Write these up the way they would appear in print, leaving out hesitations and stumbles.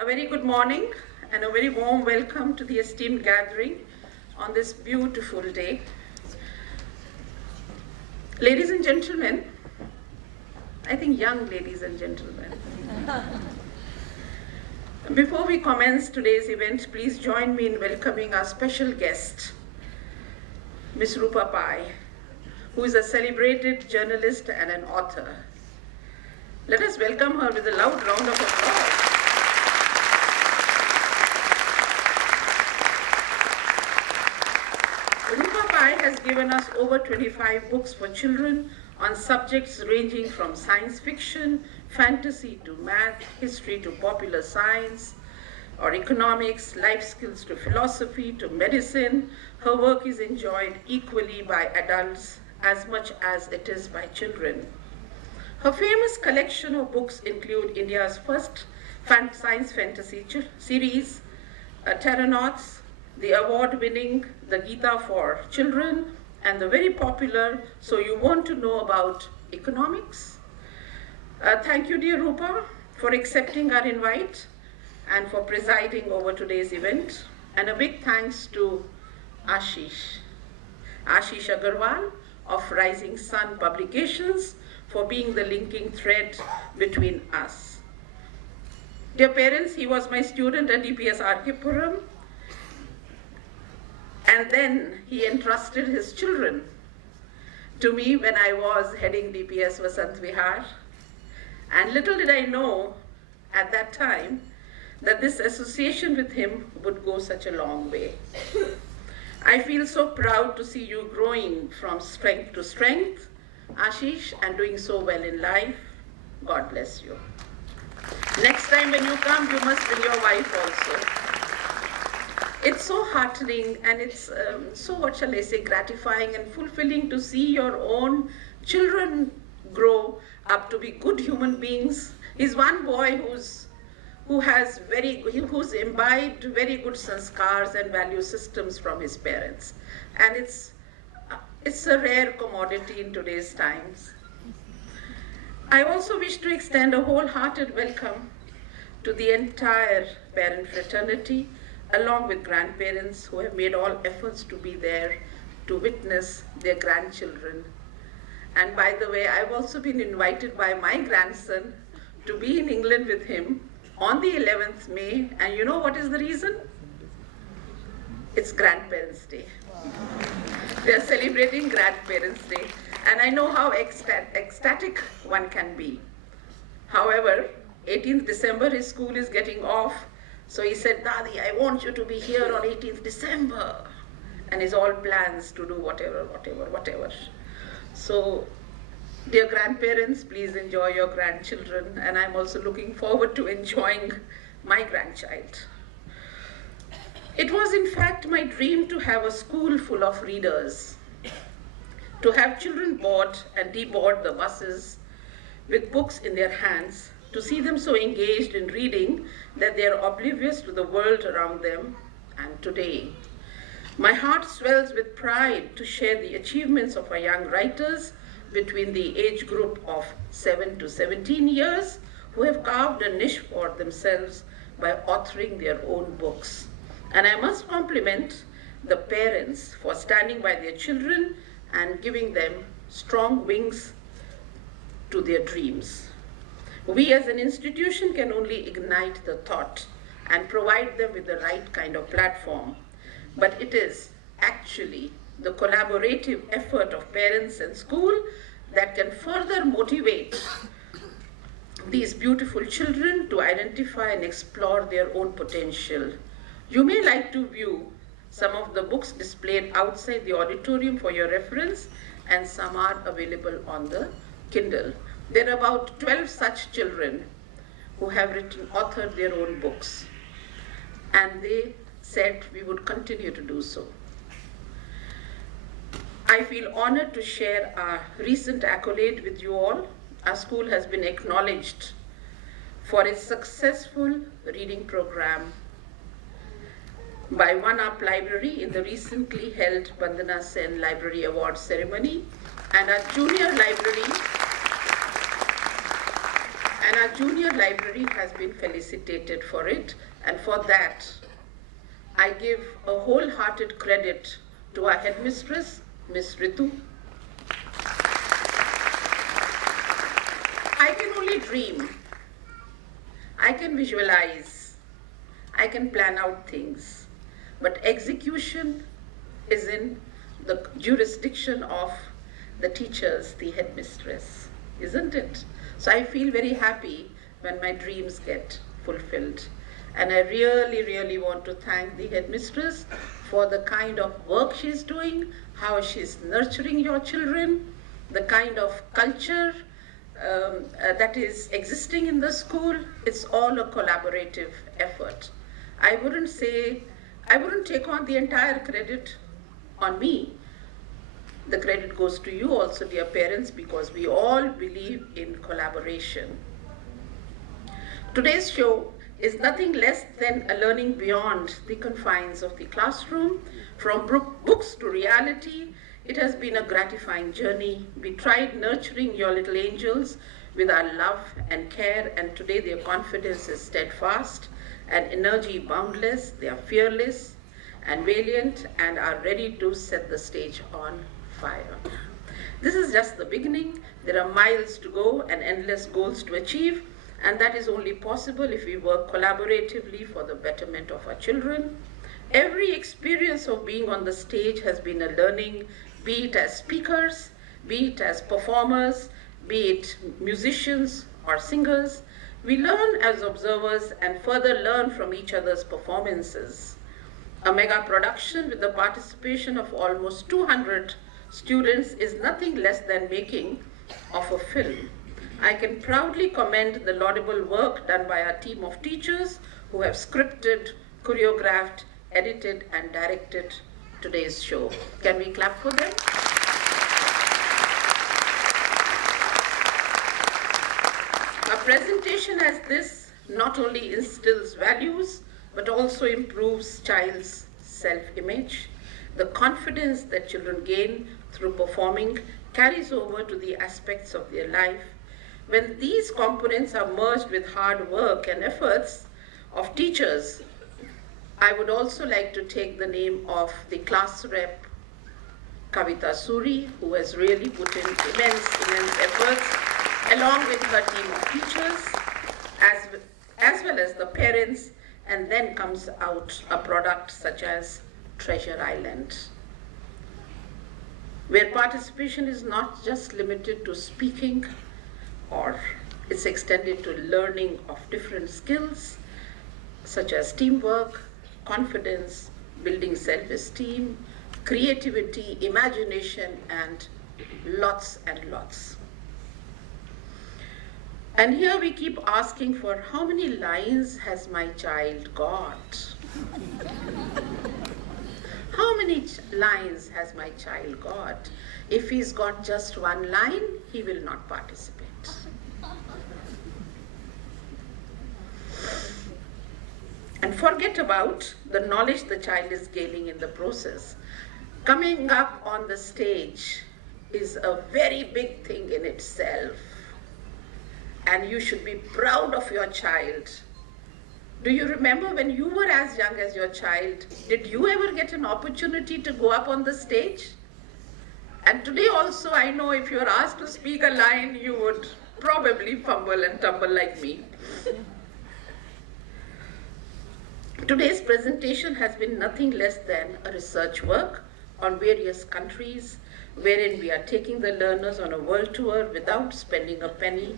A very good morning and a very warm welcome to the esteemed gathering on this beautiful day. Ladies and gentlemen, I think young ladies and gentlemen, before we commence today's event, please join me in welcoming our special guest, Ms. Rupa Pai, who is a celebrated journalist and an author. Let us welcome her with a loud round of applause. Rupa Pai has given us over 25 books for children on subjects ranging from science fiction, fantasy to math, history to popular science, or economics, life skills to philosophy to medicine. Her work is enjoyed equally by adults as much as it is by children. Her famous collection of books include India's first science fantasy series, Terranauts, the award-winning The Gita for Children, and the very popular So You Want to Know About Economics. Thank you, dear Rupa, for accepting our invite and for presiding over today's event. And a big thanks to Ashish Agarwal of Rising Sun Publications for being the linking thread between us. Dear parents, he was my student at DPS Arkipuram, and then he entrusted his children to me when I was heading DPS Vasant Vihar. And little did I know at that time that this association with him would go such a long way. I feel so proud to see you growing from strength to strength, Ashish, and doing so well in life. God bless you. Next time when you come, you must bring your wife also. It's so heartening and it's so, what shall I say, gratifying and fulfilling to see your own children grow up to be good human beings. He's one boy who's imbibed very good sanskars and value systems from his parents. And it's a rare commodity in today's times. I also wish to extend a wholehearted welcome to the entire parent fraternity, along with grandparents who have made all efforts to be there to witness their grandchildren. And by the way, I've also been invited by my grandson to be in England with him on the 11th May, and you know what is the reason? It's Grandparents' Day. They're celebrating Grandparents' Day, and I know how ecstatic one can be. However, 18th December, his school is getting off, so he said, Dadi, I want you to be here on 18th December, and his all plans to do whatever. So, dear grandparents, please enjoy your grandchildren, and I'm also looking forward to enjoying my grandchild. It was in fact my dream to have a school full of readers, to have children board and deboard the buses with books in their hands, to see them so engaged in reading that they are oblivious to the world around them. And today, my heart swells with pride to share the achievements of our young writers between the age group of 7 to 17 years who have carved a niche for themselves by authoring their own books. And I must compliment the parents for standing by their children and giving them strong wings to their dreams. We as an institution can only ignite the thought and provide them with the right kind of platform. But it is actually the collaborative effort of parents and school that can further motivate these beautiful children to identify and explore their own potential. You may like to view some of the books displayed outside the auditorium for your reference, and some are available on the Kindle. There are about 12 such children who have authored their own books, and they said we would continue to do so. I feel honored to share our recent accolade with you all. Our school has been acknowledged for its successful reading program by One Up Library in the recently held Vandana Sen Library Award ceremony, and our junior library our junior library has been felicitated for it, and for that, I give a wholehearted credit to our headmistress, Miss Ritu. I can only dream, I can visualize, I can plan out things, but execution is in the jurisdiction of the teachers, the headmistress, isn't it? So I feel very happy when my dreams get fulfilled. And I really, really want to thank the headmistress for the kind of work she's doing, how she's nurturing your children, the kind of culture that is existing in the school. It's all a collaborative effort. I wouldn't take on the entire credit on me. The credit goes to you also, dear parents, because we all believe in collaboration. Today's show is nothing less than a learning beyond the confines of the classroom. From books to reality, it has been a gratifying journey. We tried nurturing your little angels with our love and care, and today their confidence is steadfast and energy boundless. They are fearless and valiant and are ready to set the stage on fire. This is just the beginning. There are miles to go and endless goals to achieve, and that is only possible if we work collaboratively for the betterment of our children. Every experience of being on the stage has been a learning, be it as speakers, be it as performers, be it musicians or singers. We learn as observers and further learn from each other's performances. A mega production with the participation of almost 200 students is nothing less than making of a film. I can proudly commend the laudable work done by our team of teachers who have scripted, choreographed, edited, and directed today's show. Can we clap for them? A presentation as this not only instills values, but also improves child's self-image. The confidence that children gain through performing carries over to the aspects of their life. When these components are merged with hard work and efforts of teachers, I would also like to take the name of the class rep, Kavita Suri, who has really put in immense efforts, along with her team of teachers, as well as the parents, and then comes out a product such as Treasure Island, where participation is not just limited to speaking, or it's extended to learning of different skills, such as teamwork, confidence, building self-esteem, creativity, imagination, and lots and lots. And here we keep asking for how many lines has my child got? How many lines has my child got? If he's got just one line, he will not participate. And forget about the knowledge the child is gaining in the process. Coming up on the stage is a very big thing in itself. And you should be proud of your child. Do you remember when you were as young as your child, did you ever get an opportunity to go up on the stage? And today also, I know if you're asked to speak a line, you would probably fumble and tumble like me. Today's presentation has been nothing less than a research work on various countries, wherein we are taking the learners on a world tour without spending a penny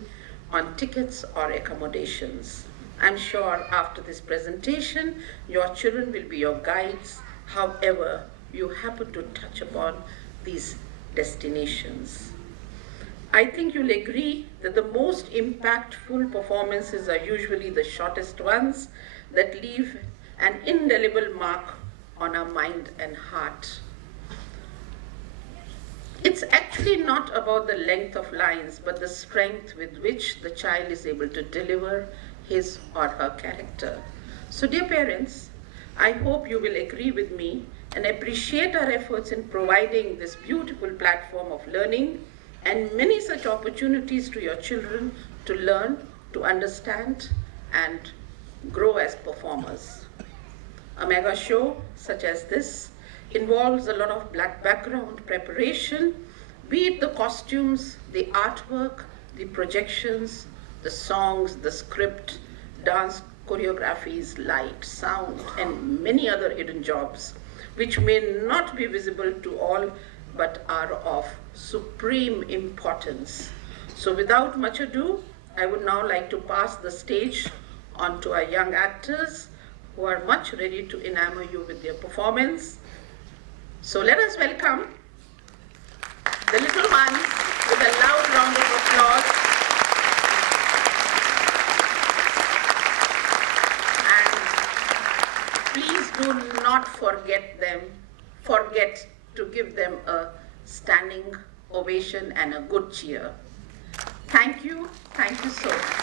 on tickets or accommodations. I'm sure after this presentation, your children will be your guides, however you happen to touch upon these destinations. I think you'll agree that the most impactful performances are usually the shortest ones that leave an indelible mark on our mind and heart. It's actually not about the length of lines, but the strength with which the child is able to deliver his or her character. So dear parents, I hope you will agree with me and appreciate our efforts in providing this beautiful platform of learning and many such opportunities to your children to learn to understand and grow as performers. A mega show such as this involves a lot of black background preparation, be it the costumes, the artwork, the projections, the songs, the script, dance choreographies, light, sound, and many other hidden jobs, which may not be visible to all, but are of supreme importance. So without much ado, I would now like to pass the stage on to our young actors who are much ready to enamor you with their performance. So let us welcome the little ones with a loud round of applause. And please do not forget to give them a standing ovation and a good cheer. Thank you so much.